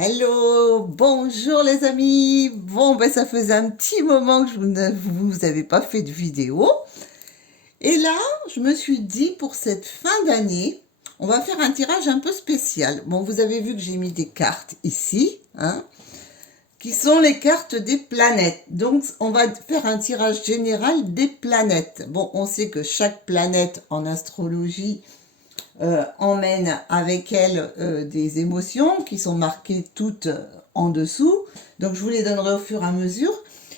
Hello, bonjour les amis. Bon, ben ça faisait un petit moment que je vous avais pas fait de vidéo. Et là, je me suis dit pour cette fin d'année, on va faire un tirage un peu spécial. Bon, vous avez vu que j'ai mis des cartes ici, hein, qui sont les cartes des planètes. Donc, on va faire un tirage général des planètes. Bon, on sait que chaque planète en astrologie emmène avec elle des émotions qui sont marquées toutes en dessous. Donc je vous les donnerai au fur et à mesure.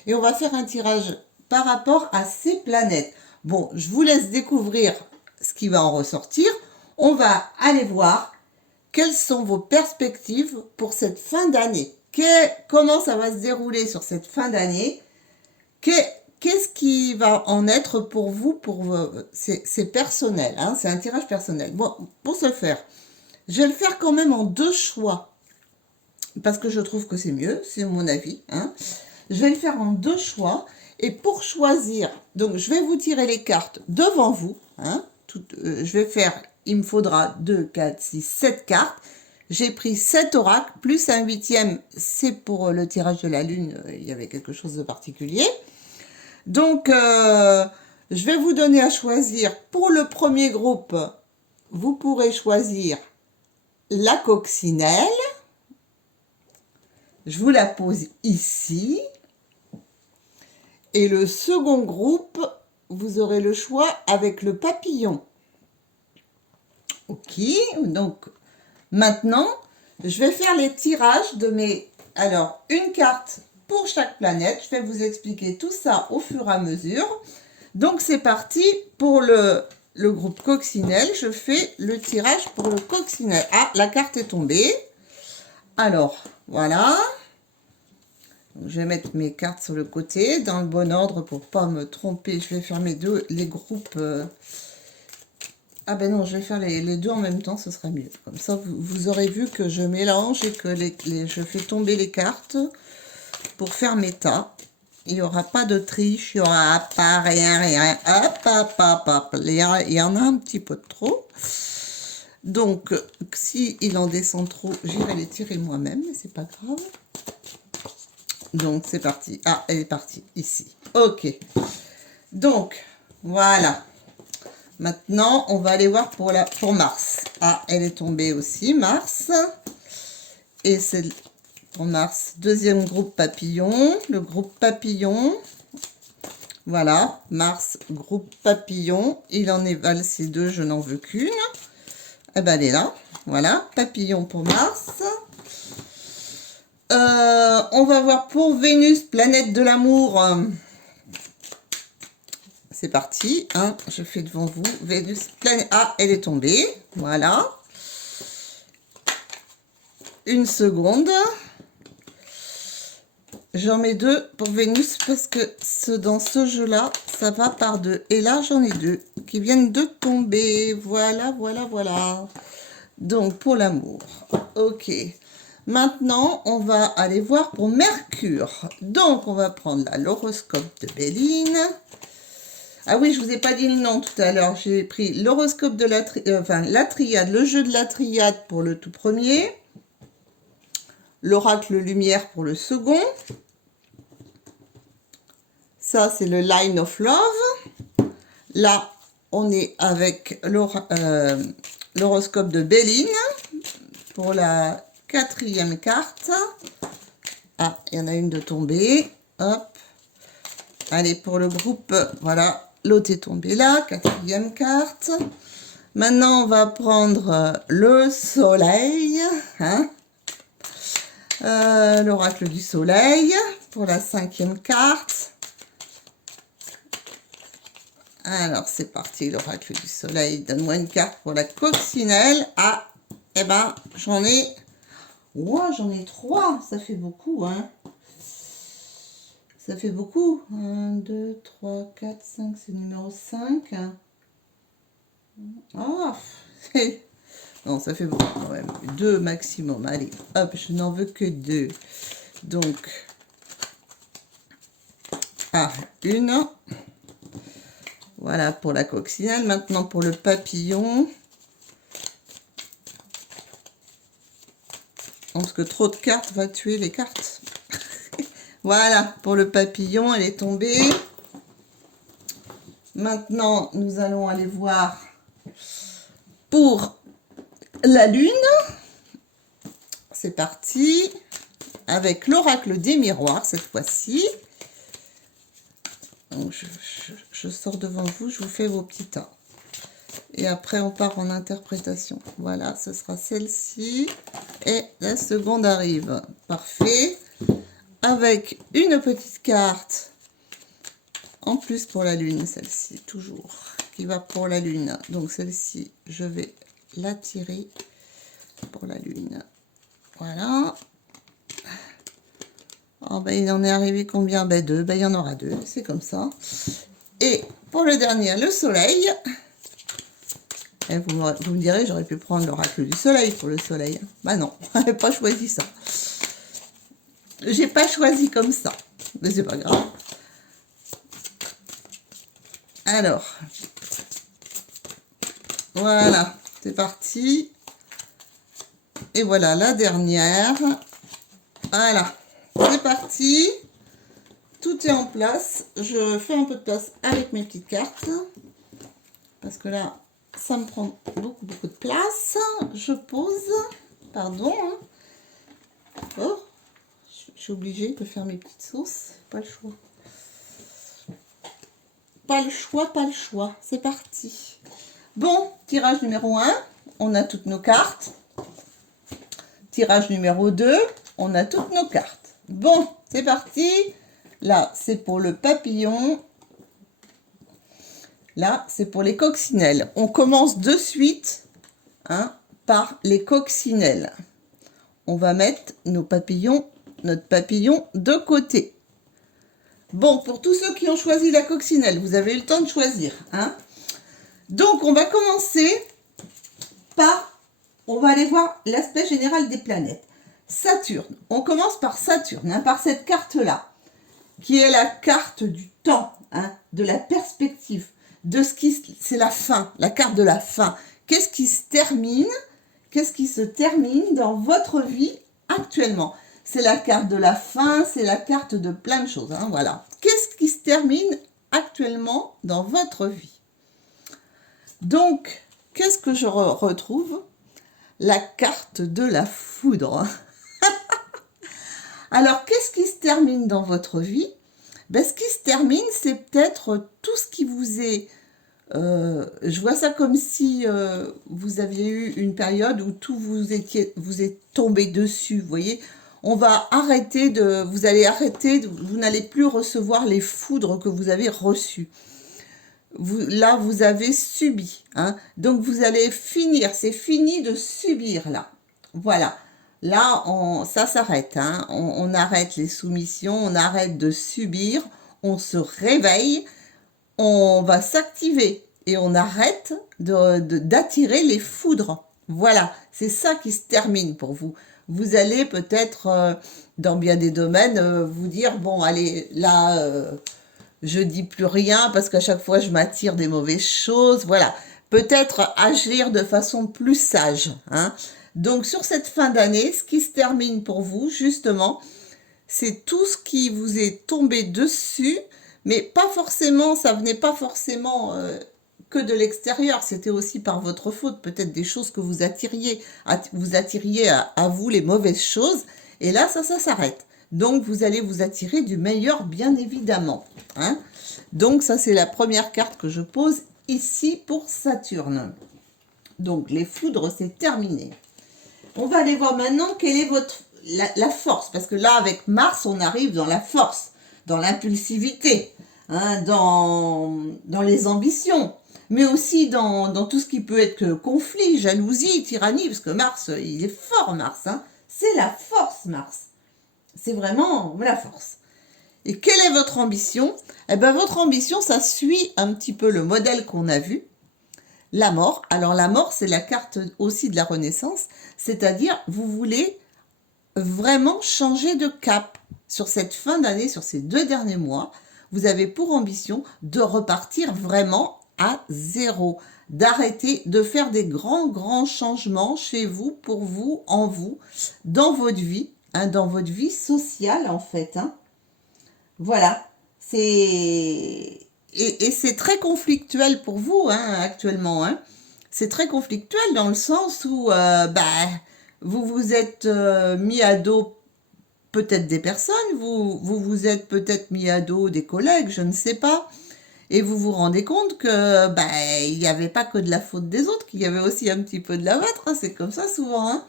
Et on va faire un tirage par rapport à ces planètes. Bon, je vous laisse découvrir ce qui va en ressortir. On va aller voir quelles sont vos perspectives pour cette fin d'année. Comment ça va se dérouler sur cette fin d'année? Qu'est-ce qui va en être pour vous, c'est personnel, hein, c'est un tirage personnel. Bon, pour ce faire, je vais le faire quand même en deux choix, parce que je trouve que c'est mieux, c'est mon avis, hein. Je vais le faire en deux choix, et pour choisir, donc je vais vous tirer les cartes devant vous, hein, je vais faire, il me faudra 2, 4, 6, 7 cartes. J'ai pris 7 oracles, plus un huitième, c'est pour le tirage de la lune, il y avait quelque chose de particulier. Donc, je vais vous donner à choisir. Pour le premier groupe, vous pourrez choisir la coccinelle. Je vous la pose ici. Et le second groupe, vous aurez le choix avec le papillon. Ok, donc maintenant, je vais faire les tirages de mes... Alors, une carte pour chaque planète. Je vais vous expliquer tout ça au fur et à mesure. Donc, c'est parti pour le groupe coccinelle. Je fais le tirage pour le coccinelle. Ah, la carte est tombée. Alors, voilà. Je vais mettre mes cartes sur le côté, dans le bon ordre pour pas me tromper. Je vais faire les groupes... Ah ben non, je vais faire les deux en même temps, ce sera mieux. Comme ça, vous aurez vu que je mélange et que je fais tomber les cartes pour faire mes tas. Il n'y aura pas de triche, il n'y aura pas rien. Hop, hop, hop, hop. Il y en a un petit peu de trop. Donc, si il en descend trop, j'irai les tirer moi-même, mais c'est pas grave. Donc, c'est parti. Ah, elle est partie, ici. Ok. Donc, voilà. Maintenant, on va aller voir pour Mars. Ah, elle est tombée aussi, Mars. Et c'est pour Mars, deuxième groupe papillon. Le groupe papillon. Voilà, Mars, groupe papillon. Il en est valsé deux, je n'en veux qu'une. Eh ben, elle est là. Voilà, papillon pour Mars. On va voir pour Vénus, planète de l'amour. C'est parti, hein, je fais devant vous. Vénus, planète... Ah, elle est tombée. Voilà. Une seconde. J'en mets deux pour Vénus parce que dans ce jeu-là, ça va par deux. Et là, j'en ai deux qui viennent de tomber. Voilà, voilà, voilà. Donc, pour l'amour. Ok. Maintenant, on va aller voir pour Mercure. Donc, on va prendre l'horoscope de Béline. Ah oui, je vous ai pas dit le nom tout à l'heure. J'ai pris l'horoscope de la triade, le jeu de la triade pour le tout premier. L'oracle lumière pour le second. Ça, c'est le Line of Love. Là, on est avec l'horoscope de Béline pour la quatrième carte. Ah, il y en a une de tombée. Hop. Allez, pour le groupe, voilà. L'autre est tombé là, quatrième carte. Maintenant, on va prendre le soleil, hein, l'oracle du soleil pour la cinquième carte. Alors, c'est parti, l'oracle du soleil. Donne-moi une carte pour la coccinelle. Ah, eh ben, j'en ai... Wow, j'en ai trois, ça fait beaucoup, hein. Ça fait beaucoup. 1, 2, 3, 4, 5, c'est le numéro 5. Ah, non, ça fait beaucoup quand même. 2 maximum. Allez, hop, je n'en veux que 2. Donc, ah, une. Voilà pour la coccinelle. Maintenant pour le papillon. Parce que trop de cartes va tuer les cartes. Voilà, pour le papillon, elle est tombée. Maintenant, nous allons aller voir pour la lune. C'est parti. Avec l'oracle des miroirs, cette fois-ci. Donc, je sors devant vous, je vous fais vos petits tas. Et après, on part en interprétation. Voilà, ce sera celle-ci. Et la seconde arrive. Parfait. Avec une petite carte. En plus pour la lune, celle-ci, toujours. Qui va pour la lune. Donc, celle-ci, je vais la tirer pour la lune. Voilà. Oh, ben, il en est arrivé combien? Ben, 2. Ben, il y en aura 2. C'est comme ça. Et pour le dernier, le soleil. Et vous me direz, j'aurais pu prendre l'oracle du soleil pour le soleil. Ben non, je n'avais pas choisi ça. J'ai pas choisi comme ça. Mais c'est pas grave. Alors. Voilà. C'est parti. Et voilà la dernière. Voilà. C'est parti. Tout est en place. Je fais un peu de place avec mes petites cartes. Parce que là, ça me prend beaucoup de place. Je pose. Pardon. Oh, je suis obligée de faire mes petites sauces. Pas le choix. Pas le choix, pas le choix. C'est parti. Bon, tirage numéro 1. On a toutes nos cartes. Tirage numéro 2. On a toutes nos cartes. Bon, c'est parti. Là, c'est pour le papillon. Là, c'est pour les coccinelles. On commence de suite par les coccinelles. On va mettre nos papillons, notre papillon de côté. Bon, pour tous ceux qui ont choisi la coccinelle, vous avez eu le temps de choisir. Donc, on va commencer par... On va aller voir l'aspect général des planètes. Saturne. On commence par Saturne, par cette carte-là, qui est la carte du temps, de la perspective, de ce qui... C'est la fin, la carte de la fin. Qu'est-ce qui se termine? Qu'est-ce qui se termine dans votre vie actuellement? C'est la carte de la fin, c'est la carte de plein de choses. Voilà. Qu'est-ce qui se termine actuellement dans votre vie? Donc, qu'est-ce que je retrouve? La carte de la foudre. Alors, qu'est-ce qui se termine dans votre vie? Ben, ce qui se termine, c'est peut-être tout ce qui vous est... je vois ça comme si vous aviez eu une période où tout vous est tombé dessus, vous voyez. On va arrêter de... Vous allez arrêter, vous n'allez plus recevoir les foudres que vous avez reçues. Là, vous avez subi. Donc, vous allez finir. C'est fini de subir, là. Voilà. Là, ça s'arrête. On arrête les soumissions, on arrête de subir, on se réveille, on va s'activer et on arrête d'attirer les foudres. Voilà, c'est ça qui se termine pour vous. Vous allez peut-être, dans bien des domaines, vous dire, bon, allez, là, je dis plus rien parce qu'à chaque fois, je m'attire des mauvaises choses. Voilà, peut-être agir de façon plus sage, Donc, sur cette fin d'année, ce qui se termine pour vous, justement, c'est tout ce qui vous est tombé dessus, mais pas forcément, ça venait pas forcément que de l'extérieur, c'était aussi par votre faute, peut-être des choses que vous attiriez à vous les mauvaises choses, et là, ça s'arrête. Donc, vous allez vous attirer du meilleur, bien évidemment. Donc, ça, c'est la première carte que je pose ici pour Saturne. Donc, les foudres, c'est terminé. On va aller voir maintenant quelle est la force. Parce que là, avec Mars, on arrive dans la force, dans l'impulsivité, dans les ambitions. Mais aussi dans tout ce qui peut être conflit, jalousie, tyrannie. Parce que Mars, il est fort, Mars. C'est la force, Mars. C'est vraiment la force. Et quelle est votre ambition? Eh bien, votre ambition, ça suit un petit peu le modèle qu'on a vu. La mort. Alors, la mort, c'est la carte aussi de la renaissance. C'est-à-dire, vous voulez vraiment changer de cap sur cette fin d'année, sur ces 2 derniers mois. Vous avez pour ambition de repartir vraiment à zéro, d'arrêter de faire des grands changements chez vous, pour vous, en vous, dans votre vie, hein, dans votre vie sociale en fait. Hein. Voilà, c'est... Et c'est très conflictuel pour vous hein, actuellement. Hein. C'est très conflictuel dans le sens où vous vous êtes mis à dos peut-être des personnes, vous êtes peut-être mis à dos des collègues, je ne sais pas. Et vous vous rendez compte que il n'y avait pas que de la faute des autres, qu'il y avait aussi un petit peu de la vôtre, hein, c'est comme ça souvent. Hein.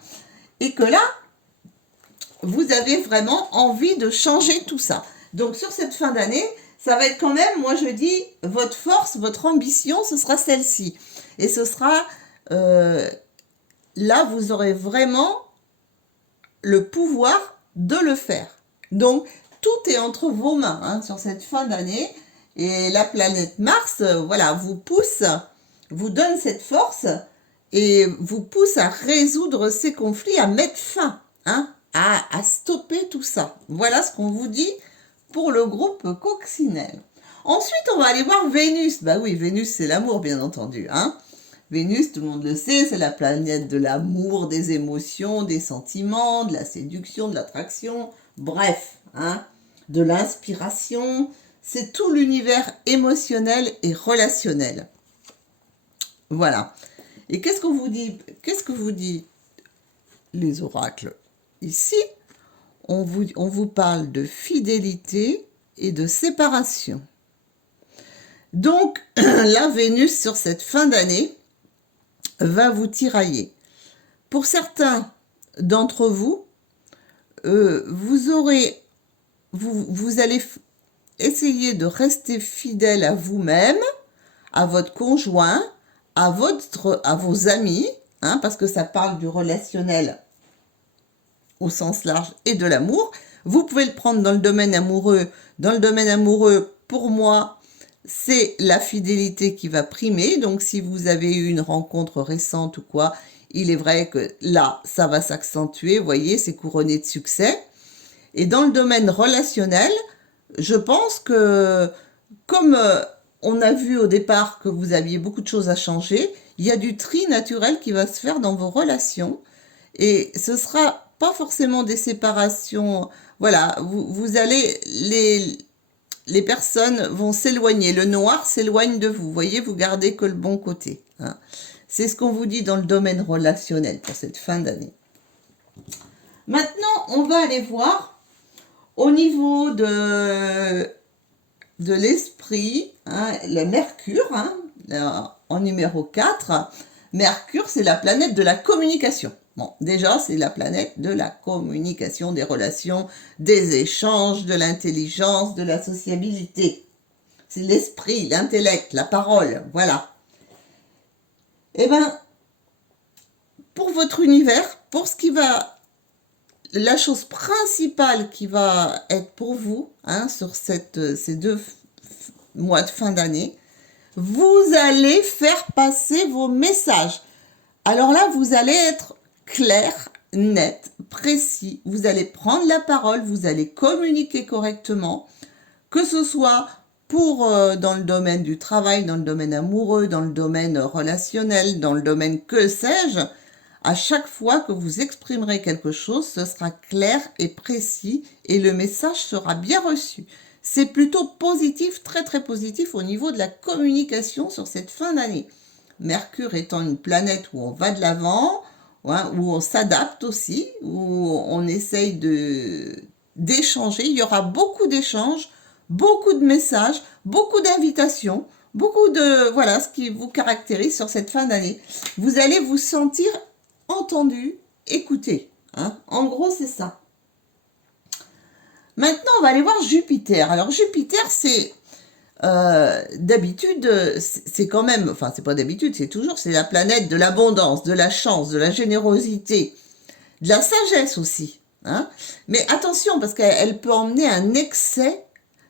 Et que là, vous avez vraiment envie de changer tout ça. Donc sur cette fin d'année, ça va être quand même, moi je dis, votre force, votre ambition, ce sera celle-ci. Et ce sera, là vous aurez vraiment le pouvoir de le faire. Donc tout est entre vos mains hein, sur cette fin d'année. Et la planète Mars, voilà, vous pousse, vous donne cette force et vous pousse à résoudre ces conflits, à mettre fin, hein, à stopper tout ça. Voilà ce qu'on vous dit pour le groupe coccinelle. Ensuite, on va aller voir Vénus. Bah oui, Vénus, c'est l'amour, bien entendu. Hein. Vénus, tout le monde le sait, c'est la planète de l'amour, des émotions, des sentiments, de la séduction, de l'attraction, bref, hein, de l'inspiration. C'est tout l'univers émotionnel et relationnel. Voilà. Et qu'est-ce qu'on vous dit? Qu'est-ce que vous dit les oracles? Ici, on vous parle de fidélité et de séparation. Donc, la Vénus, sur cette fin d'année, va vous tirailler. Pour certains d'entre vous, vous allez essayer de rester fidèle à vous-même, à votre conjoint, à vos amis, hein, parce que ça parle du relationnel au sens large et de l'amour. Vous pouvez le prendre dans le domaine amoureux. Dans le domaine amoureux, pour moi, c'est la fidélité qui va primer. Donc, si vous avez eu une rencontre récente ou quoi, il est vrai que là, ça va s'accentuer. Vous voyez, c'est couronné de succès. Et dans le domaine relationnel, je pense que, comme on a vu au départ que vous aviez beaucoup de choses à changer, il y a du tri naturel qui va se faire dans vos relations. Et ce sera pas forcément des séparations. Voilà, vous allez... Les personnes vont s'éloigner. Le noir s'éloigne de vous. Vous voyez, vous gardez que le bon côté. Hein. C'est ce qu'on vous dit dans le domaine relationnel pour cette fin d'année. Maintenant, on va aller voir au niveau de l'esprit, hein, le Mercure, hein, en numéro 4. Mercure, c'est la planète de la communication. Bon, déjà, c'est la planète de la communication, des relations, des échanges, de l'intelligence, de la sociabilité. C'est l'esprit, l'intellect, la parole, voilà. Eh bien, pour votre univers, pour ce qui va... La chose principale qui va être pour vous, hein, sur ces 2 mois de fin d'année, vous allez faire passer vos messages. Alors là, vous allez être clair, net, précis. Vous allez prendre la parole, vous allez communiquer correctement, que ce soit pour dans le domaine du travail, dans le domaine amoureux, dans le domaine relationnel, dans le domaine que sais-je. À chaque fois que vous exprimerez quelque chose, ce sera clair et précis et le message sera bien reçu. C'est plutôt positif, très positif au niveau de la communication sur cette fin d'année. Mercure étant une planète où on va de l'avant, hein, où on s'adapte aussi, où on essaye d'échanger. Il y aura beaucoup d'échanges, beaucoup de messages, beaucoup d'invitations, beaucoup de... Voilà ce qui vous caractérise sur cette fin d'année. Vous allez vous sentir entendu, écouté. Hein. En gros, c'est ça. Maintenant, on va aller voir Jupiter. Alors, Jupiter, c'est... d'habitude, c'est quand même... Enfin, c'est pas d'habitude, c'est toujours... C'est la planète de l'abondance, de la chance, de la générosité, de la sagesse aussi. Hein. Mais attention, parce qu'elle peut emmener un excès,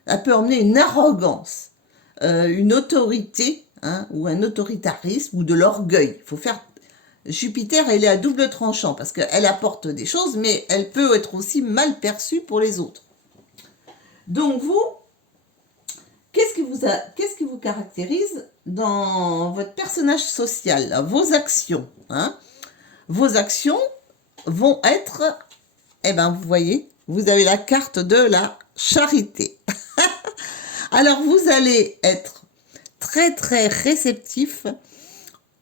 elle peut emmener une arrogance, une autorité, hein, ou un autoritarisme, ou de l'orgueil. Il faut faire... Jupiter, elle est à double tranchant parce qu'elle apporte des choses, mais elle peut être aussi mal perçue pour les autres. Donc vous, Qu'est-ce qui vous caractérise dans votre personnage social, là, vos actions, hein? Vos actions vont être, eh ben, vous voyez, vous avez la carte de la charité. Alors, vous allez être très, très réceptif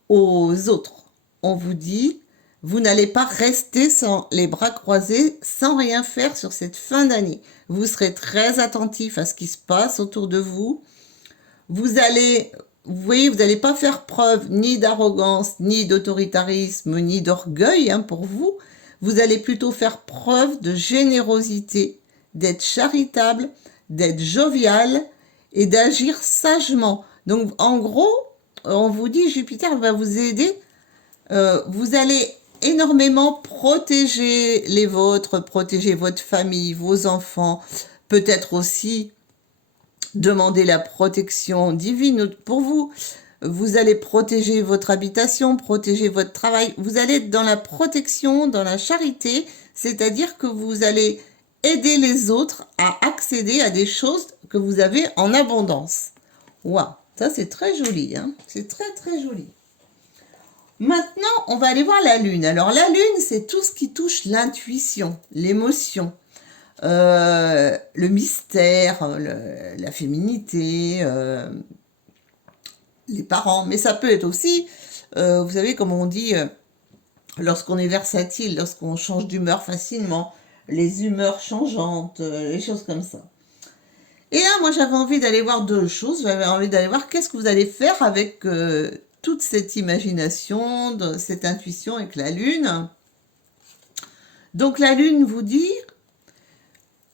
aux autres. On vous dit, vous n'allez pas rester sans les bras croisés, sans rien faire sur cette fin d'année. Vous serez très attentif à ce qui se passe autour de vous. Vous allez, vous voyez, vous n'allez pas faire preuve ni d'arrogance, ni d'autoritarisme, ni d'orgueil hein, pour vous. Vous allez plutôt faire preuve de générosité, d'être charitable, d'être jovial et d'agir sagement. Donc, en gros, on vous dit, Jupiter va vous aider. Vous allez énormément protéger les vôtres, protéger votre famille, vos enfants, peut-être aussi demander la protection divine pour vous. Vous allez protéger votre habitation, protéger votre travail. Vous allez être dans la protection, dans la charité, c'est-à-dire que vous allez aider les autres à accéder à des choses que vous avez en abondance. Waouh, ça c'est très joli, hein, c'est très très joli. Maintenant, on va aller voir la lune. Alors la lune, c'est tout ce qui touche l'intuition, l'émotion, le mystère, la féminité, les parents. Mais ça peut être aussi, vous savez, comme on dit, lorsqu'on est versatile, lorsqu'on change d'humeur facilement, les humeurs changeantes, les choses comme ça. Et là, moi, j'avais envie d'aller voir deux choses. J'avais envie d'aller voir qu'est-ce que vous allez faire avec toute cette imagination, cette intuition avec la lune. Donc, la lune vous dit...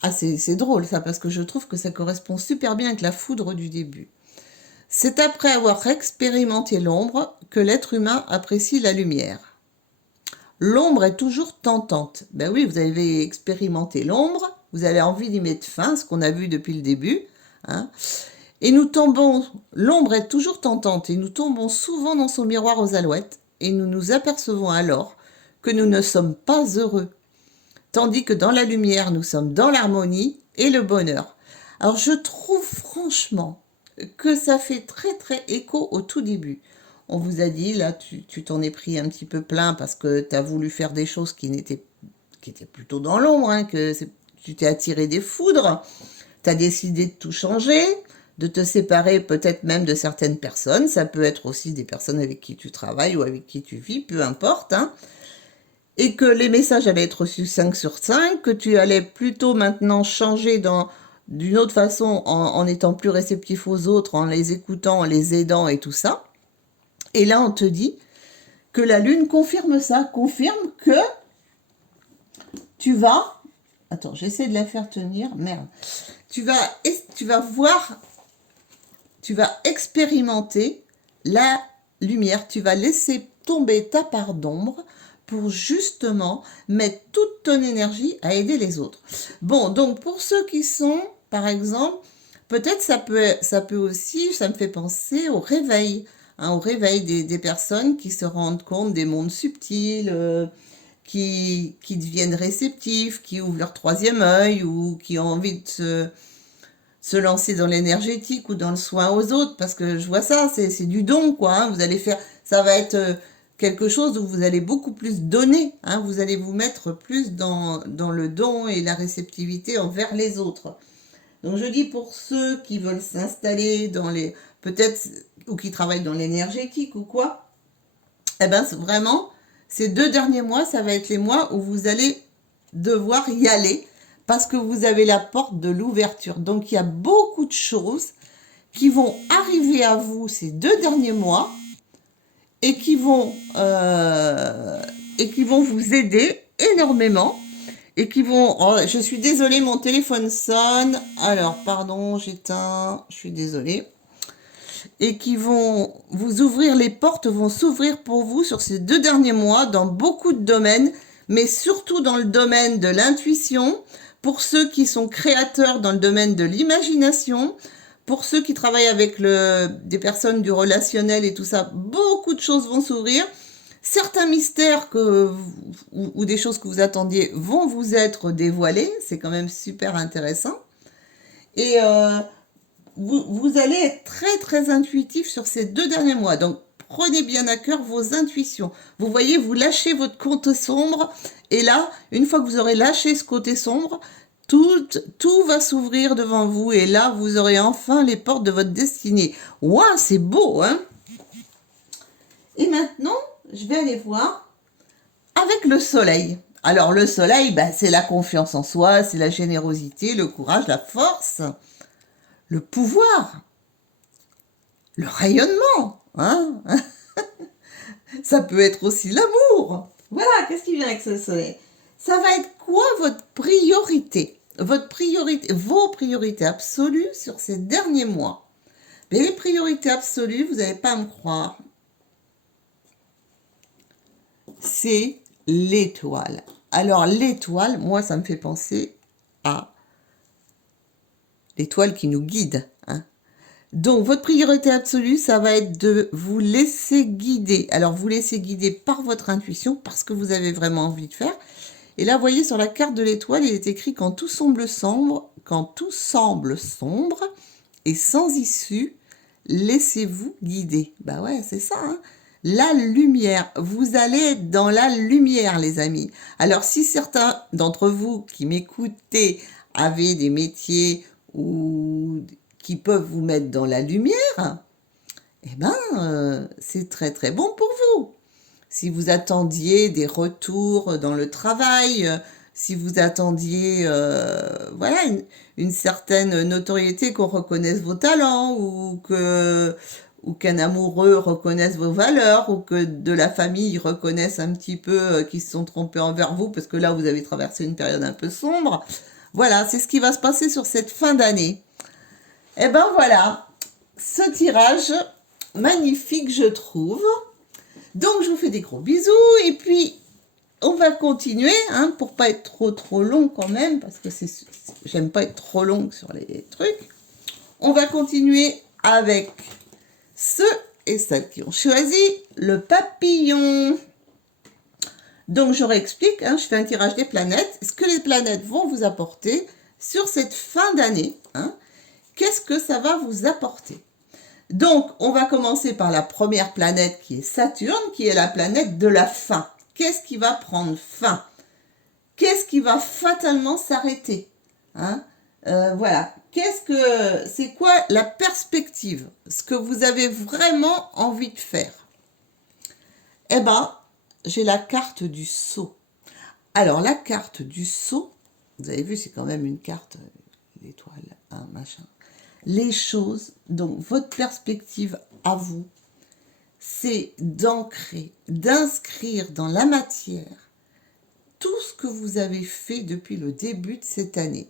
Ah, c'est drôle ça, parce que je trouve que ça correspond super bien avec la foudre du début. C'est après avoir expérimenté l'ombre que l'être humain apprécie la lumière. L'ombre est toujours tentante. Ben oui, vous avez expérimenté l'ombre, vous avez envie d'y mettre fin, ce qu'on a vu depuis le début. Hein. Et nous tombons, l'ombre est toujours tentante, et nous tombons souvent dans son miroir aux alouettes, et nous nous apercevons alors que nous ne sommes pas heureux. Tandis que dans la lumière, nous sommes dans l'harmonie et le bonheur. Alors je trouve franchement que ça fait très très écho au tout début. On vous a dit, là, tu t'en es pris un petit peu plein parce que tu as voulu faire des choses qui étaient plutôt dans l'ombre, hein, tu t'es attiré des foudres, tu as décidé de tout changer, de te séparer peut-être même de certaines personnes. Ça peut être aussi des personnes avec qui tu travailles ou avec qui tu vis, peu importe. Hein. Et que les messages allaient être reçus 5 sur 5, que tu allais plutôt maintenant changer d'une autre façon en étant plus réceptif aux autres, en les écoutant, en les aidant et tout ça. Et là, on te dit que la lune confirme ça, confirme que tu vas... Attends, j'essaie de la faire tenir. Merde. Tu vas voir, tu vas expérimenter la lumière. Tu vas laisser tomber ta part d'ombre pour justement mettre toute ton énergie à aider les autres. Bon, donc pour ceux qui sont, par exemple, peut-être ça peut aussi, ça me fait penser au réveil. Hein, au réveil des personnes qui se rendent compte des mondes subtils, qui deviennent réceptifs, qui ouvrent leur troisième œil ou qui ont envie de se lancer dans l'énergétique ou dans le soin aux autres, parce que je vois ça, c'est du don, quoi. Hein, vous allez faire, ça va être quelque chose où vous allez beaucoup plus donner, hein, vous allez vous mettre plus dans le don et la réceptivité envers les autres. Donc je dis pour ceux qui veulent s'installer dans les... peut-être ou qui travaillent dans l'énergétique ou quoi, eh ben vraiment, ces 2 derniers mois, ça va être les mois où vous allez devoir y aller parce que vous avez la porte de l'ouverture. Donc il y a beaucoup de choses qui vont arriver à vous ces 2 derniers mois et qui vont vous aider énormément et qui vont... Oh, je suis désolée, mon téléphone sonne. Alors, pardon, j'éteins, je suis désolée. Et qui vont vous ouvrir, les portes vont s'ouvrir pour vous sur ces 2 derniers mois dans beaucoup de domaines, mais surtout dans le domaine de l'intuition, pour ceux qui sont créateurs dans le domaine de l'imagination, pour ceux qui travaillent avec des personnes du relationnel et tout ça, beaucoup de choses vont s'ouvrir. Certains mystères ou des choses que vous attendiez vont vous être dévoilés, c'est quand même super intéressant. Et vous allez être très, très intuitif sur ces 2 derniers mois. Donc, prenez bien à cœur vos intuitions. Vous voyez, vous lâchez votre côté sombre. Et là, une fois que vous aurez lâché ce côté sombre, tout va s'ouvrir devant vous. Et là, vous aurez enfin les portes de votre destinée. Waouh, c'est beau, hein? Et maintenant, je vais aller voir avec le soleil. Alors, le soleil, bah, c'est la confiance en soi, c'est la générosité, le courage, la force, le pouvoir, le rayonnement, hein? Ça peut être aussi l'amour. Voilà, qu'est-ce qui vient avec ce soleil? Ça va être quoi votre priorité? Votre priorité, vos priorités absolues sur ces derniers mois. Mais les priorités absolues, vous n'allez pas me croire, c'est l'étoile. Alors l'étoile, moi, ça me fait penser à l'étoile qui nous guide, hein. Donc, votre priorité absolue, ça va être de vous laisser guider. Alors, vous laissez guider par votre intuition, parce que vous avez vraiment envie de faire. Et là, vous voyez, sur la carte de l'étoile, il est écrit « Quand tout semble sombre, et sans issue, laissez-vous guider ». Bah ouais, c'est ça, hein. La lumière. Vous allez être dans la lumière, les amis. Alors, si certains d'entre vous qui m'écoutez avaient des métiers ou qui peuvent vous mettre dans la lumière, eh ben, c'est très très bon pour vous. Si vous attendiez des retours dans le travail, si vous attendiez voilà, une certaine notoriété, qu'on reconnaisse vos talents, ou qu'un amoureux reconnaisse vos valeurs, ou que de la famille reconnaisse un petit peu qu'ils se sont trompés envers vous, parce que là, vous avez traversé une période un peu sombre. Voilà, c'est ce qui va se passer sur cette fin d'année. Et ben voilà, ce tirage magnifique, je trouve. Donc, je vous fais des gros bisous. Et puis, on va continuer, hein, pour pas être trop long quand même, parce que j'aime pas être trop longue sur les trucs. On va continuer avec ceux et celles qui ont choisi le papillon. Donc, je réexplique, hein, je fais un tirage des planètes. Ce que les planètes vont vous apporter sur cette fin d'année, hein. Qu'est-ce que ça va vous apporter? Donc, on va commencer par la première planète qui est Saturne, qui est la planète de la fin. Qu'est-ce qui va prendre fin? Qu'est-ce qui va fatalement s'arrêter, hein? Voilà. C'est quoi la perspective? Ce que vous avez vraiment envie de faire? Eh ben, j'ai la carte du sceau. Alors, la carte du sceau, vous avez vu, c'est quand même une carte, l'étoile, hein, machin. Les choses, donc votre perspective à vous, c'est d'ancrer, d'inscrire dans la matière tout ce que vous avez fait depuis le début de cette année.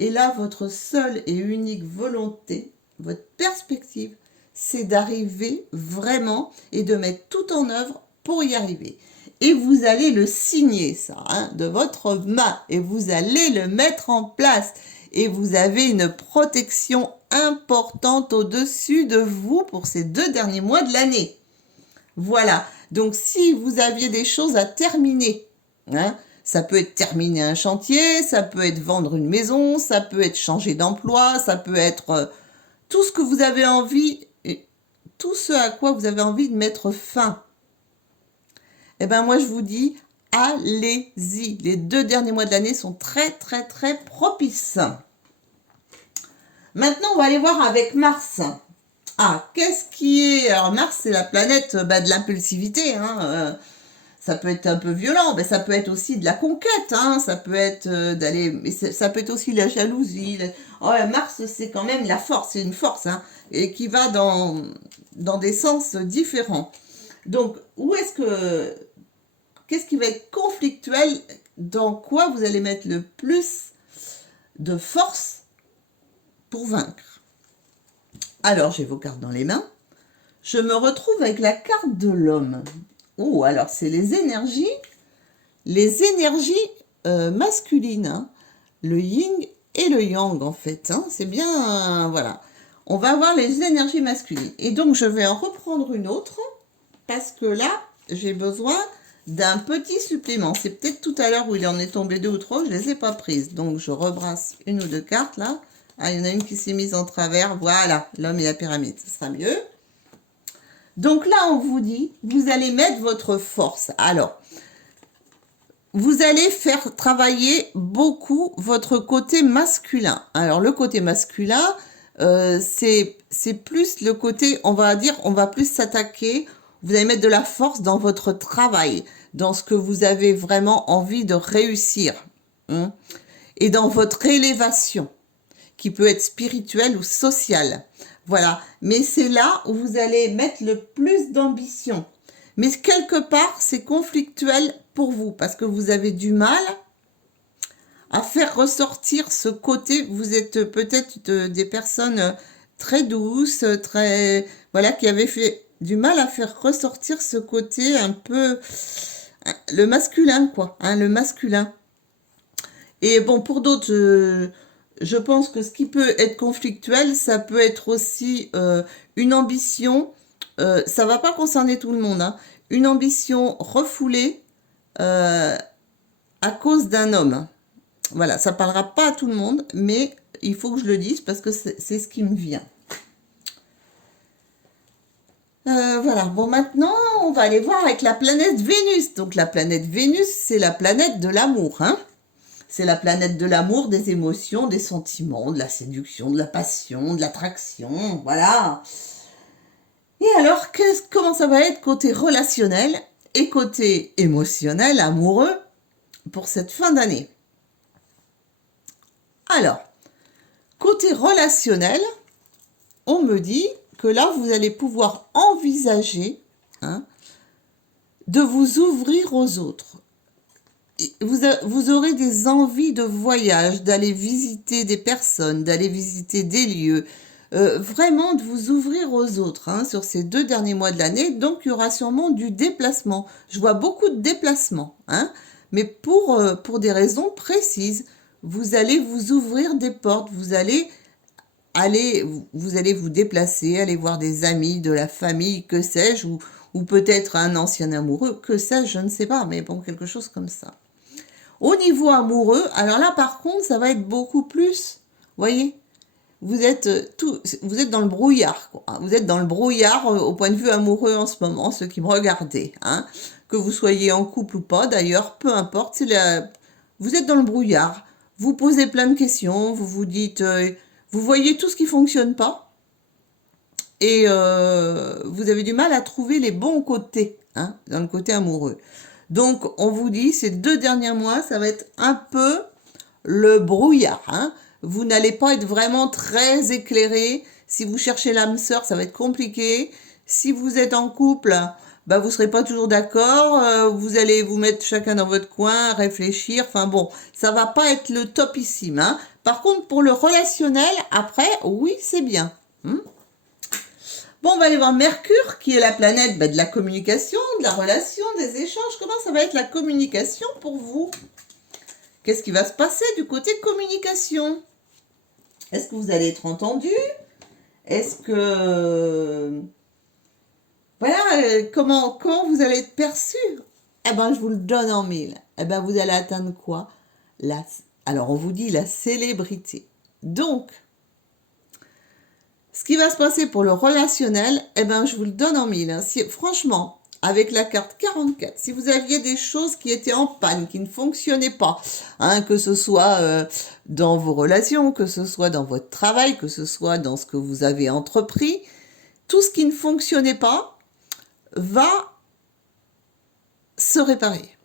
Et là, votre seule et unique volonté, votre perspective, c'est d'arriver vraiment et de mettre tout en œuvre pour y arriver. Et vous allez le signer, ça, hein, de votre main, et vous allez le mettre en place. Et vous avez une protection importante au-dessus de vous pour ces 2 derniers mois de l'année. Voilà. Donc, si vous aviez des choses à terminer, hein, ça peut être terminer un chantier, ça peut être vendre une maison, ça peut être changer d'emploi, ça peut être tout ce que vous avez envie, tout ce à quoi vous avez envie de mettre fin. Eh bien, moi, je vous dis, allez-y. Les 2 derniers mois de l'année sont très, très, très propices. Maintenant, on va aller voir avec Mars. Ah, qu'est-ce qui est... Alors, Mars, c'est la planète de l'impulsivité, hein. Ça peut être un peu violent, mais ça peut être aussi de la conquête, hein. Ça peut être d'aller... Mais ça peut être aussi la jalousie. Oh, Mars, c'est quand même la force, c'est une force, hein, et qui va dans des sens différents. Donc, qu'est-ce qui va être conflictuel? Dans quoi vous allez mettre le plus de force pour vaincre? Alors, j'ai vos cartes dans les mains. Je me retrouve avec la carte de l'homme. Oh, alors c'est les énergies masculines, hein. Le yin et le yang, en fait, hein. C'est bien, voilà. On va avoir les énergies masculines. Et donc, je vais en reprendre une autre, parce que là, j'ai besoin d'un petit supplément. C'est peut-être tout à l'heure où il en est tombé 2 ou 3, je ne les ai pas prises. Donc, je rebrasse 1 ou 2 cartes, là. Ah, il y en a une qui s'est mise en travers. Voilà, l'homme et la pyramide, ce sera mieux. Donc là, on vous dit, vous allez mettre votre force. Alors, vous allez faire travailler beaucoup votre côté masculin. Alors, le côté masculin, c'est plus le côté, on va dire, on va plus s'attaquer. Vous allez mettre de la force dans votre travail, dans ce que vous avez vraiment envie de réussir. Hein, et dans votre élévation, qui peut être spirituelle ou sociale. Voilà. Mais c'est là où vous allez mettre le plus d'ambition. Mais quelque part, c'est conflictuel pour vous parce que vous avez du mal à faire ressortir ce côté. Vous êtes peut-être des personnes très douces, très, voilà, qui avaient fait du mal à faire ressortir ce côté un peu, le masculin, quoi, hein, le masculin. Et bon, pour d'autres, je pense que ce qui peut être conflictuel, ça peut être aussi une ambition, ça va pas concerner tout le monde, hein, une ambition refoulée à cause d'un homme. Voilà, ça parlera pas à tout le monde, mais il faut que je le dise parce que c'est ce qui me vient. Voilà, bon maintenant, on va aller voir avec la planète Vénus. Donc la planète Vénus, c'est la planète de l'amour, hein. C'est la planète de l'amour, des émotions, des sentiments, de la séduction, de la passion, de l'attraction, voilà. Et alors, comment ça va être côté relationnel et côté émotionnel, amoureux, pour cette fin d'année? Alors, côté relationnel, on me dit que là, vous allez pouvoir envisager, hein, de vous ouvrir aux autres. Vous aurez des envies de voyage, d'aller visiter des personnes, d'aller visiter des lieux, vraiment de vous ouvrir aux autres, hein, sur ces 2 derniers mois de l'année. Donc, il y aura sûrement du déplacement. Je vois beaucoup de déplacements, hein, mais pour des raisons précises. Vous allez vous ouvrir des portes, vous allez vous déplacer, aller voir des amis, de la famille, que sais-je, ou peut-être un ancien amoureux, que sais-je, je ne sais pas, mais bon, quelque chose comme ça. Au niveau amoureux, alors là, par contre, ça va être beaucoup plus, voyez, vous êtes dans le brouillard, quoi. Vous êtes dans le brouillard au point de vue amoureux en ce moment, ceux qui me regardez, hein. Que vous soyez en couple ou pas, d'ailleurs, peu importe, vous êtes dans le brouillard. Vous posez plein de questions, vous vous dites, vous voyez tout ce qui fonctionne pas, et vous avez du mal à trouver les bons côtés, hein, dans le côté amoureux. Donc, on vous dit, ces 2 derniers mois, ça va être un peu le brouillard, hein. Vous n'allez pas être vraiment très éclairé. Si vous cherchez l'âme sœur, ça va être compliqué. Si vous êtes en couple, bah, vous serez pas toujours d'accord. Vous allez vous mettre chacun dans votre coin, réfléchir. Enfin bon, ça va pas être le topissime, hein. Par contre, pour le relationnel, après, oui, c'est bien. Bon, on va aller voir Mercure, qui est la planète de la communication, de la relation, des échanges. Comment ça va être la communication pour vous? Qu'est-ce qui va se passer du côté communication? Est-ce que vous allez être entendu? Est-ce que... Voilà, comment vous allez être perçu? Eh ben, je vous le donne en mille. Eh ben, vous allez atteindre quoi? Alors, on vous dit la célébrité. Donc, ce qui va se passer pour le relationnel, eh ben, je vous le donne en mille, hein. Franchement, avec la carte 44, si vous aviez des choses qui étaient en panne, qui ne fonctionnaient pas, hein, que ce soit dans vos relations, que ce soit dans votre travail, que ce soit dans ce que vous avez entrepris, tout ce qui ne fonctionnait pas va se réparer.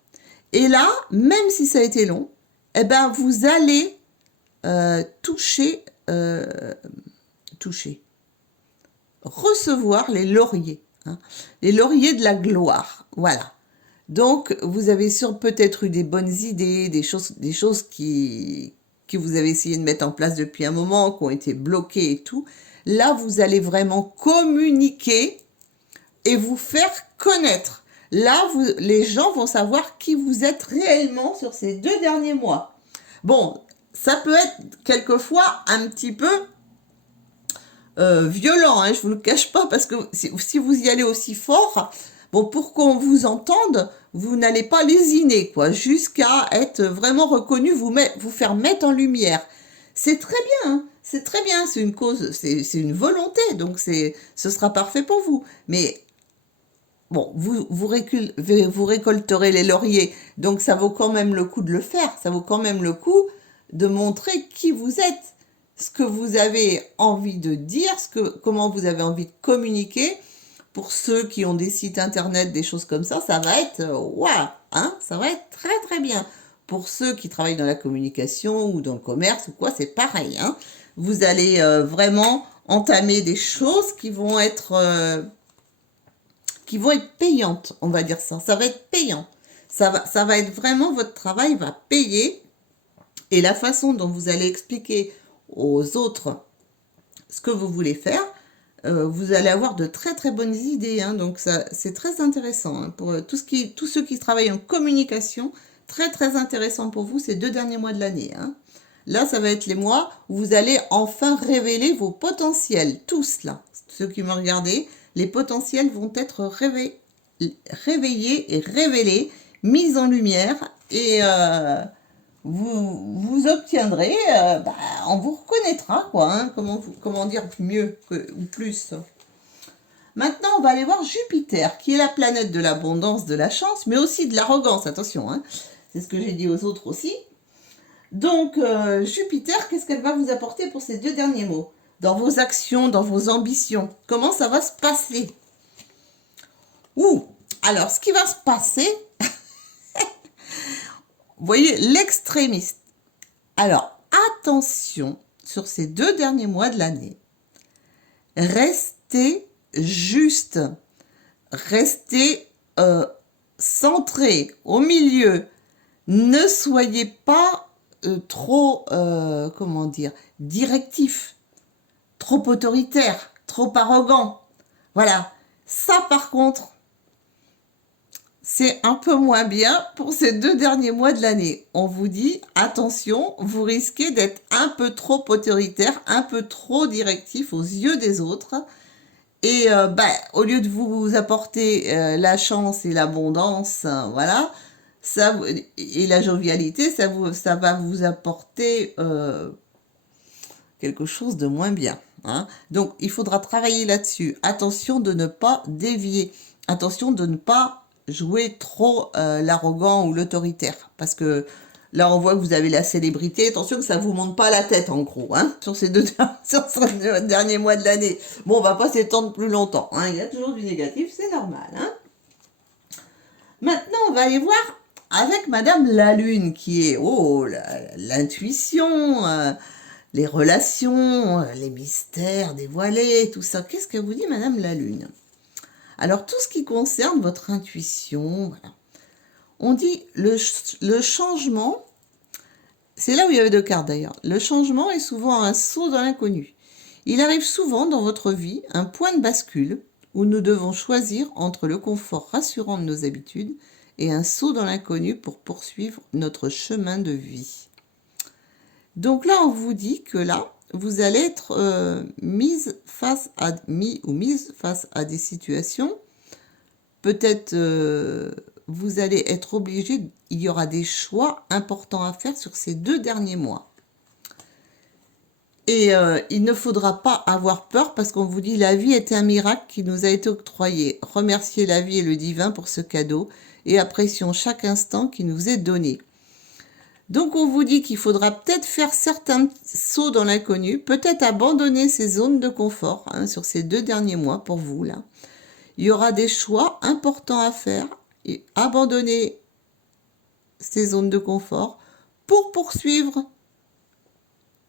Et là, même si ça a été long, eh ben, vous allez recevoir les lauriers, hein, les lauriers de la gloire, voilà. Donc, vous avez peut-être eu des bonnes idées, des choses que vous avez essayé de mettre en place depuis un moment, qui ont été bloquées et tout. Là, vous allez vraiment communiquer et vous faire connaître. Là, les gens vont savoir qui vous êtes réellement sur ces 2 derniers mois. Bon, ça peut être quelquefois un petit peu violent, hein, je vous le cache pas, parce que si vous y allez aussi fort, bon, pour qu'on vous entende, vous n'allez pas lésiner, quoi, jusqu'à être vraiment reconnu, vous faire mettre en lumière. C'est très bien, hein, c'est très bien, c'est une cause, c'est une volonté, donc ce sera parfait pour vous. Mais bon, vous récolterez les lauriers, donc ça vaut quand même le coup de le faire, ça vaut quand même le coup de montrer qui vous êtes, ce que vous avez envie de dire, comment vous avez envie de communiquer. Pour ceux qui ont des sites internet, des choses comme ça va être waouh, hein, ça va être très très bien. Pour ceux qui travaillent dans la communication ou dans le commerce ou quoi, c'est pareil, hein. Vous allez vraiment entamer des choses qui vont être payantes, on va dire ça. Ça va être payant. Ça va être vraiment, votre travail va payer. Et la façon dont vous allez expliquer aux autres ce que vous voulez faire, vous allez avoir de très très bonnes idées, hein. Donc c'est très intéressant, hein, pour tous ceux qui travaillent en communication. Très très intéressant pour vous ces 2 derniers mois de l'année, hein. Là, ça va être les mois où vous allez enfin révéler vos potentiels, tous là, ceux qui me regardez. Les potentiels vont être réveillés et révélés, mis en lumière, et vous obtiendrez, on vous reconnaîtra, quoi, hein, comment dire mieux ou plus. Maintenant, on va aller voir Jupiter, qui est la planète de l'abondance, de la chance, mais aussi de l'arrogance, attention, hein, c'est ce que j'ai dit aux autres aussi. Donc, Jupiter, qu'est-ce qu'elle va vous apporter pour ces 2 derniers mots? Dans vos actions, dans vos ambitions, comment ça va se passer? Alors, ce qui va se passer, vous voyez, l'extrémiste. Alors, attention, sur ces 2 derniers mois de l'année, restez juste, restez centré au milieu. Ne soyez pas trop, comment dire, directif, trop autoritaire, trop arrogant. Voilà, ça par contre, c'est un peu moins bien pour ces 2 derniers mois de l'année. On vous dit, attention, vous risquez d'être un peu trop autoritaire, un peu trop directif aux yeux des autres. Et au lieu de vous apporter la chance et l'abondance, voilà, et la jovialité, ça va vous apporter quelque chose de moins bien, hein. Donc, il faudra travailler là-dessus. Attention de ne pas dévier. Attention de ne pas jouer trop l'arrogant ou l'autoritaire. Parce que là, on voit que vous avez la célébrité. Attention que ça ne vous monte pas la tête, en gros, hein, sur ces 2 derniers mois de l'année. Bon, on va pas s'étendre plus longtemps, hein. Il y a toujours du négatif, c'est normal, hein. Maintenant, on va aller voir avec Madame la Lune, qui est, l'intuition, les relations, les mystères dévoilés, tout ça. Qu'est-ce que vous dit Madame la Lune? Alors, tout ce qui concerne votre intuition, voilà. On dit le changement, c'est là où il y avait 2 cartes d'ailleurs. Le changement est souvent un saut dans l'inconnu. Il arrive souvent dans votre vie un point de bascule où nous devons choisir entre le confort rassurant de nos habitudes et un saut dans l'inconnu pour poursuivre notre chemin de vie. Donc là, on vous dit que là, vous allez être mise face à des situations. Peut-être vous allez être obligé, il y aura des choix importants à faire sur ces 2 derniers mois. Et il ne faudra pas avoir peur parce qu'on vous dit la vie est un miracle qui nous a été octroyé. Remerciez la vie et le divin pour ce cadeau et apprécions chaque instant qui nous est donné. Donc on vous dit qu'il faudra peut-être faire certains sauts dans l'inconnu, peut-être abandonner ces zones de confort, hein, sur ces 2 derniers mois pour vous là. Il y aura des choix importants à faire et abandonner ces zones de confort pour poursuivre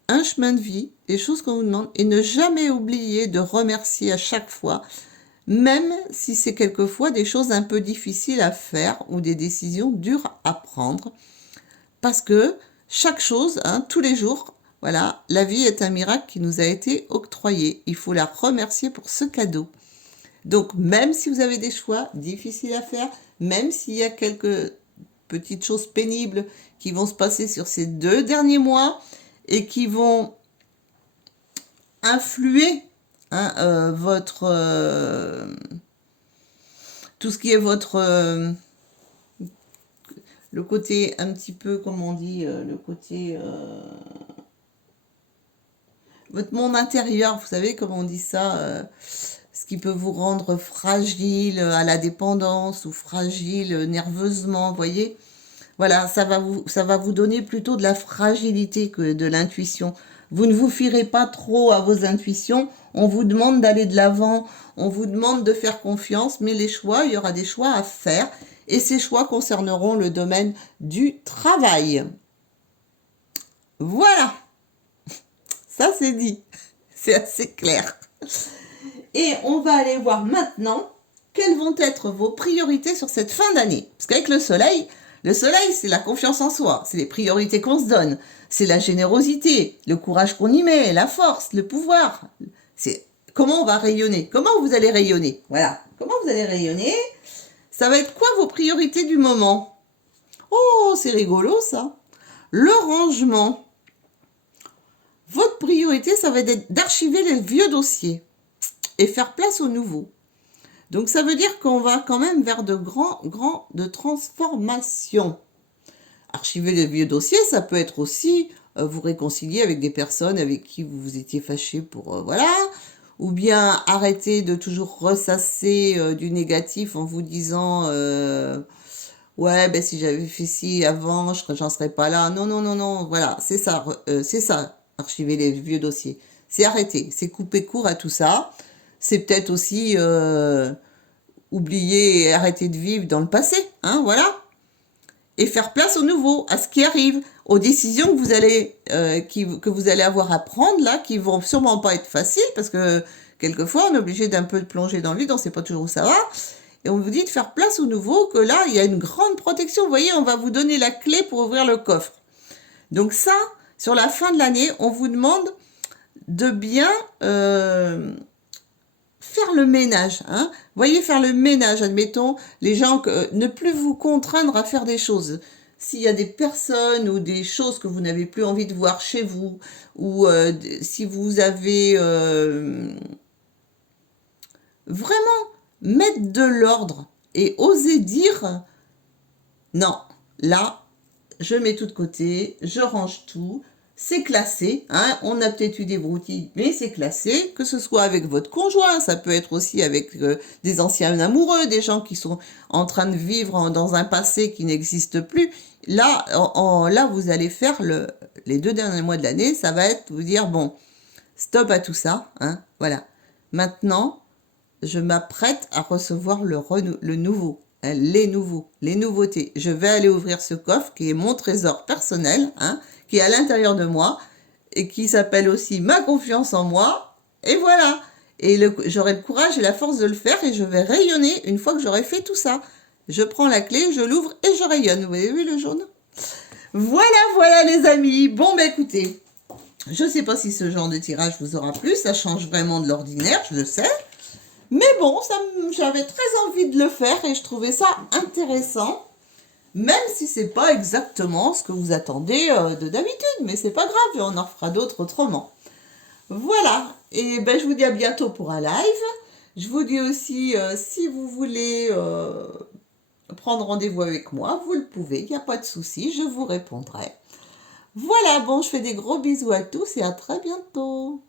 un chemin de vie, des choses qu'on vous demande, et ne jamais oublier de remercier à chaque fois, même si c'est quelquefois des choses un peu difficiles à faire ou des décisions dures à prendre. Parce que chaque chose, hein, tous les jours, voilà, la vie est un miracle qui nous a été octroyé. Il faut la remercier pour ce cadeau. Donc, même si vous avez des choix difficiles à faire, même s'il y a quelques petites choses pénibles qui vont se passer sur ces 2 derniers mois et qui vont influer, hein, tout ce qui est votre le côté un petit peu, comment on dit, le côté votre monde intérieur, vous savez comment on dit ça, ce qui peut vous rendre fragile à la dépendance ou fragile nerveusement, vous voyez. Voilà, ça va vous donner plutôt de la fragilité que de l'intuition. Vous ne vous fierez pas trop à vos intuitions. On vous demande d'aller de l'avant. On vous demande de faire confiance. Mais les choix, il y aura des choix à faire. Et ces choix concerneront le domaine du travail. Voilà. Ça, c'est dit. C'est assez clair. Et on va aller voir maintenant quelles vont être vos priorités sur cette fin d'année. Parce qu'avec le soleil, c'est la confiance en soi, c'est les priorités qu'on se donne, c'est la générosité, le courage qu'on y met, la force, le pouvoir. C'est comment on va rayonner, comment vous allez rayonner. Voilà, comment vous allez rayonner. Ça va être quoi vos priorités du moment? Oh, c'est rigolo ça. Le rangement. Votre priorité, ça va être d'archiver les vieux dossiers et faire place aux nouveaux. Donc ça veut dire qu'on va quand même vers de de transformations. Archiver les vieux dossiers, ça peut être aussi vous réconcilier avec des personnes avec qui vous vous étiez fâché pour voilà, ou bien arrêter de toujours ressasser du négatif en vous disant ouais ben si j'avais fait ci avant, j'en serais pas là. Non non non non, voilà, c'est ça, archiver les vieux dossiers. C'est arrêter, c'est couper court à tout ça. C'est peut-être aussi oublier et arrêter de vivre dans le passé, hein, voilà. Et faire place au nouveau, à ce qui arrive, aux décisions que vous allez, que vous allez avoir à prendre là, qui vont sûrement pas être faciles, parce que quelquefois on est obligé d'un peu de plonger dans le vide, on sait pas toujours où ça va. Et on vous dit de faire place au nouveau, que là, il y a une grande protection. Vous voyez, on va vous donner la clé pour ouvrir le coffre. Donc ça, sur la fin de l'année, on vous demande de bien faire le ménage, hein. Voyez, faire le ménage, admettons, les gens, ne plus vous contraindre à faire des choses. S'il y a des personnes ou des choses que vous n'avez plus envie de voir chez vous, ou si vous avez vraiment mettre de l'ordre et oser dire non, là, je mets tout de côté, je range tout, c'est classé, hein, on a peut-être eu des broutilles, mais c'est classé, que ce soit avec votre conjoint, ça peut être aussi avec des anciens amoureux, des gens qui sont en train de vivre dans un passé qui n'existe plus. Là, là, vous allez faire les 2 derniers mois de l'année, ça va être vous dire, bon, stop à tout ça, hein, voilà. Maintenant, je m'apprête à recevoir le nouveau. Les nouveautés. Je vais aller ouvrir ce coffre qui est mon trésor personnel, hein, qui est à l'intérieur de moi et qui s'appelle aussi ma confiance en moi. Et voilà. Et j'aurai le courage et la force de le faire et je vais rayonner une fois que j'aurai fait tout ça. Je prends la clé, je l'ouvre et je rayonne. Vous avez vu le jaune? Voilà, voilà les amis. Bon, bah écoutez, je ne sais pas si ce genre de tirage vous aura plu. Ça change vraiment de l'ordinaire, je le sais. Mais bon, j'avais très envie de le faire et je trouvais ça intéressant, même si c'est pas exactement ce que vous attendez de d'habitude, mais c'est pas grave, on en fera d'autres autrement. Voilà, et ben je vous dis à bientôt pour un live. Je vous dis aussi, si vous voulez prendre rendez-vous avec moi, vous le pouvez, il n'y a pas de souci, je vous répondrai. Voilà, bon, je fais des gros bisous à tous et à très bientôt.